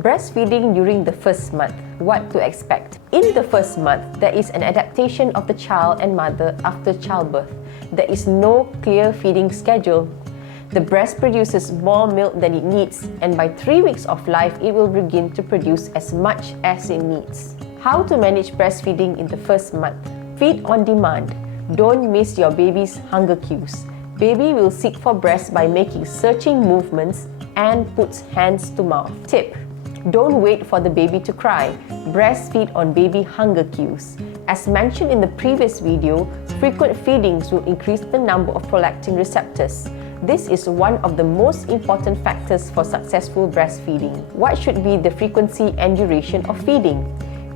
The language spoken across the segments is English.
Breastfeeding during the first month. What to expect? In the first month, there is an adaptation of the child and mother after childbirth. There is no clear feeding schedule. The breast produces more milk than it needs, and by 3 weeks of life, it will begin to produce as much as it needs. How to manage breastfeeding in the first month? Feed on demand. Don't miss your baby's hunger cues. Baby will seek for breast by making searching movements and puts hands to mouth. Tip: don't wait for the baby to cry. Breastfeed on baby hunger cues. As mentioned in the previous video, frequent feedings will increase the number of prolactin receptors. This is one of the most important factors for successful breastfeeding. What should be the frequency and duration of feeding?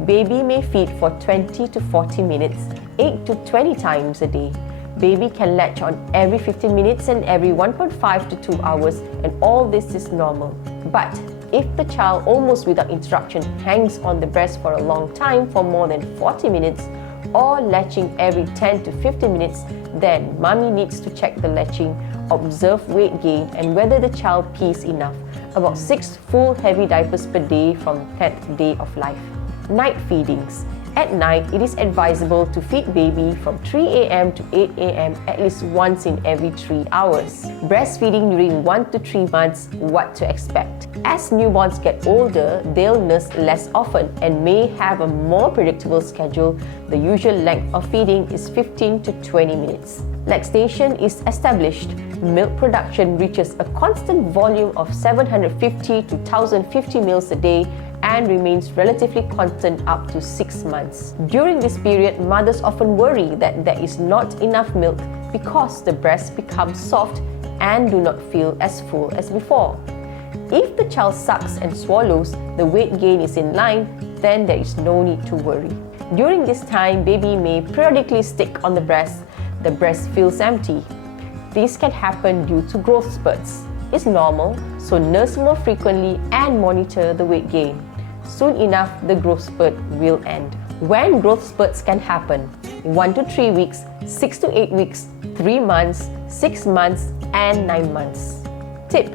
Baby may feed for 20 to 40 minutes, 8 to 20 times a day. Baby can latch on every 15 minutes and every 1.5 to 2 hours, and all this is normal. But if the child almost without interruption hangs on the breast for a long time for more than 40 minutes or latching every 10 to 15 minutes, then mommy needs to check the latching, observe weight gain and whether the child pees enough. About 6 full heavy diapers per day from 10th day of life. Night feedings. At night, it is advisable to feed baby from 3 a.m. to 8 a.m. at least once in every 3 hours. Breastfeeding during 1 to 3 months, what to expect? As newborns get older, they'll nurse less often and may have a more predictable schedule. The usual length of feeding is 15 to 20 minutes. Lactation is established. Milk production reaches a constant volume of 750 to 1050 ml a day and remains relatively constant up to 6 months. During this period, mothers often worry that there is not enough milk because the breasts become soft and do not feel as full as before. If the child sucks and swallows, the weight gain is in line, then there is no need to worry. During this time, baby may periodically stick on the breast. The breast feels empty. This can happen due to growth spurts. It's normal, so nurse more frequently and monitor the weight gain. Soon enough, the growth spurt will end. When growth spurts can happen: 1 to 3 weeks, 6 to 8 weeks, 3 months, 6 months, and 9 months. Tip: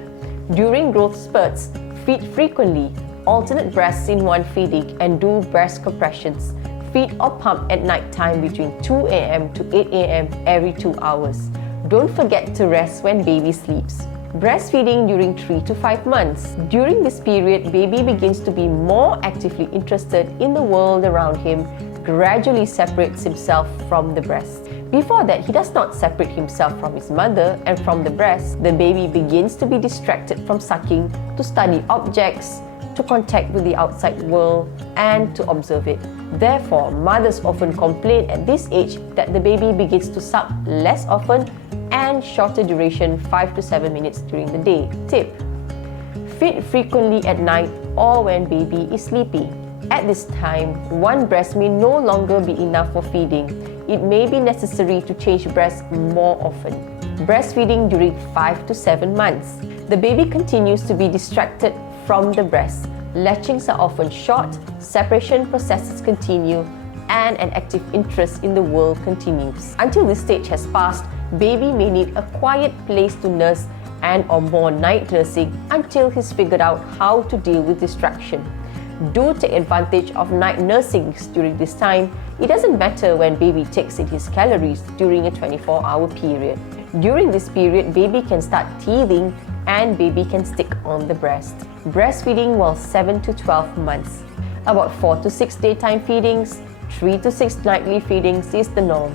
during growth spurts, feed frequently. Alternate breasts in one feeding and do breast compressions. Feed or pump at night time between 2 a.m. to 8 a.m. every 2 hours. Don't forget to rest when baby sleeps. Breastfeeding during 3 to 5 months. During this period, baby begins to be more actively interested in the world around him, gradually separates himself from the breast. Before that, he does not separate himself from his mother and from the breast. The baby begins to be distracted from sucking to study objects, to contact with the outside world, and to observe it. Therefore, mothers often complain at this age that the baby begins to suck less often and shorter duration, 5 to 7 minutes during the day. Tip: feed frequently at night or when baby is sleepy. At this time, one breast may no longer be enough for feeding. It may be necessary to change breast more often. Breastfeeding during 5 to 7 months. The baby continues to be distracted from the breast. Latchings are often short, separation processes continue, and an active interest in the world continues. Until this stage has passed, baby may need a quiet place to nurse and or more night nursing until he's figured out how to deal with distraction. Do take advantage of night nursings during this time. It doesn't matter when baby takes in his calories during a 24-hour period. During this period, baby can start teething and baby can stick on the breast. Breastfeeding while 7 to 12 months. About 4 to 6 daytime feedings, 3 to 6 nightly feedings is the norm.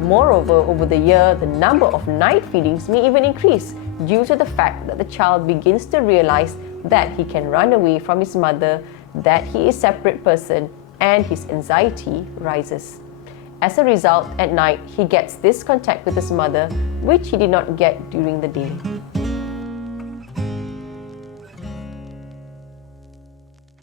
Moreover, over the year, the number of night feedings may even increase due to the fact that the child begins to realize that he can run away from his mother, that he is a separate person, and his anxiety rises. As a result, at night, he gets this contact with his mother, which he did not get during the day.